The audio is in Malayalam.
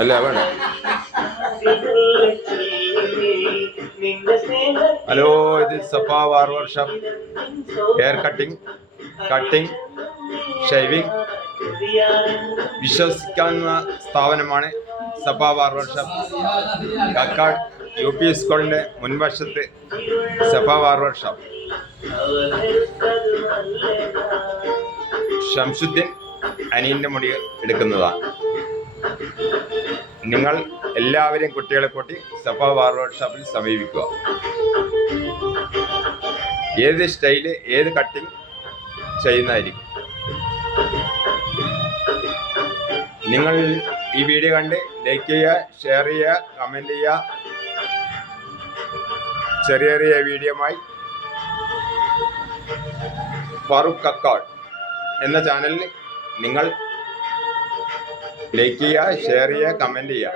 അല്ല വേണം. ഹലോ, ഇത് Safa barber shop. Hair cutting, shaving വിശ്വസിക്കാവുന്ന സ്ഥാപനമാണ് Safa barber shop. Kakkad UP സ്കൂളിന്റെ മുൻവശത്ത് സഫ ബാർബർ ഷോപ്പ്. ഷംസുദ്ദീൻ അനിയന്റെ മുടി എടുക്കുന്നതാണ്. നിങ്ങൾ എല്ലാവരെയും കുട്ടികളെ കൂട്ടി സഫ ബാർബർ ഷോപ്പിൽ സമീപിക്കുക. ഏത് സ്റ്റൈല്, ഏത് കട്ടിങ് ചെയ്യുന്നതായിരിക്കും. നിങ്ങൾ ഈ വീഡിയോ കണ്ട് ലൈക്ക് ചെയ്യുക, ഷെയർ ചെയ്യുക, കമൻറ്റ് ചെയ്യുക. ചെറിയ വീഡിയോമായി ഫാറൂഖ് കക്കാട് എന്ന ചാനലിൽ നിങ്ങൾ ലൈക്ക് ചെയ്യുക, ഷെയർ ചെയ്യുക, കമൻറ്റ് ചെയ്യുക.